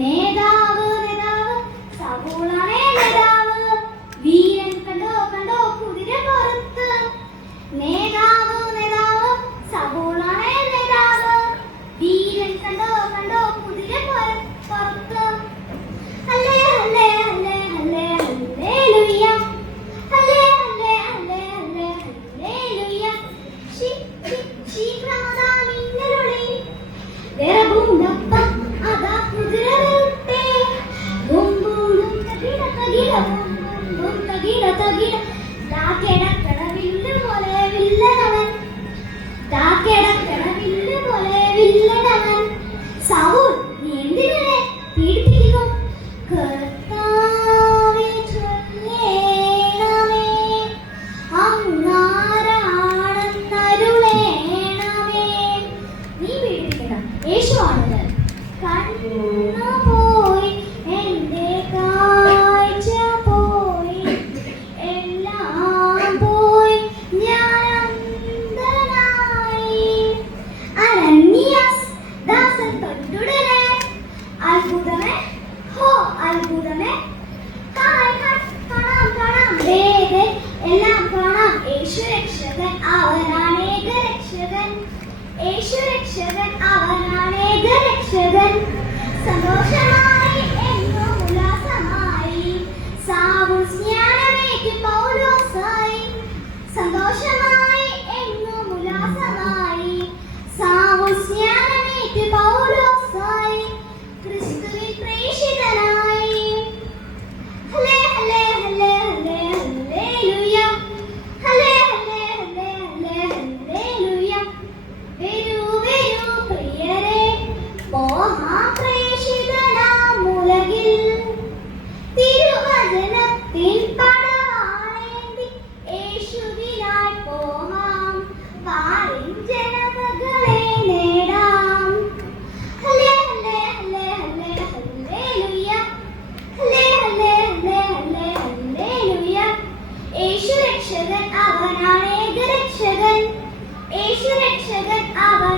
നേതാവ് നേതാവ് സവോളാണേ നേതാവ്, വീരൻ കണ്ടോ കണ്ടോ കുതിര പുറത്ത്. നേതാവ് നേതാവ് സവോളാണേ നേതാവ്, വീരൻ കണ്ടോ കണ്ടോ കുതിര പുറത്ത്. ഹല്ലേ ഹല്ലേ ഹല്ലേ ഹല്ലേ ഹല്ലേലൂയ, ഹല്ലേ ഹല്ലേ ഹല്ലേ ഹല്ലേ ഹല്ലേലൂയ. ശീഘ്രമതാ മിന്നലൊളി വിറകുണ്ടപ്പം അതാ കുതിര വരട്ടെ. ബും ബും തകിട തകിട ബും ബും തകിട തകിട. ദാ കിടക്കണ വില്ല് പോലെ വില്ലനവൻ, ദാ കിടക്കണ വില്ല് പോലെ വില്ലനവൻ. സൗൽ നീ എന്തിനെ പീഡിപ്പിക്കുന്നു? കർത്താവേ ചൊല്ലേണമേ, അങ്ങാരാണെന്നരുളേണമേ. നീ പീഡിപ്പിക്കണം, യേശുവാണത്. കണ്ണുപോയി എൻ്റെ കാഴ്ച പോയി, എല്ലാം പോയി ഞാൻ അന്ധനായി. അനന്യാസ് ദാസൻ തൊട്ടുടനെ അത്ഭുതമേ, ഹോ അത്ഭുതമേ. കാണാം കാണാം ദേ ദേ എല്ലാം കാണാം. യേശു രക്ഷകൻ അവനാണേക രക്ഷകൻ, യേശു രക്ഷകൻ അവനാണേക രക്ഷകൻ. സന്തോഷമായി എന്നും ഉല്ലാസമായി, സാവുൽ സ്നാനമേറ്റ് പൗലോസായി. സന്തോഷമായി എന്നും ഉല്ലാസമായി, സാവുൽ സ്നാനമേറ്റ് പൗലോസായി. ക്രിസ്തുവിൽ പ്രേഷിതനായി. ഹല്ലേ ഹല്ലേ ഹല്ലേ ഹല്ലേ ഹല്ലേലൂയ, ഹല്ലേ ഹല്ലേ ഹല്ലേ ഹല്ലേ ഹല്ലേലൂയ. വരൂ വരൂ പ്രിയരേ, പോകാം പ്രേഷിതനാം ഉലകിൽ. തിരുവചനത്തിൻ പടവാളേന്തി യേശുവിനായി പോകാം, പാരിൻ ജനതകളെ നേടാം. ഹല്ലേ ഹല്ലേ ഹല്ലേ ഹല്ലേ ഹല്ലേലൂയ, ഹല്ലേ ഹല്ലേ ഹല്ലേ ഹല്ലേ ഹല്ലേലൂയ. യേശു രക്ഷകൻ അവനാണേക രക്ഷകൻ, യേശു രക്ഷകൻ അവൻ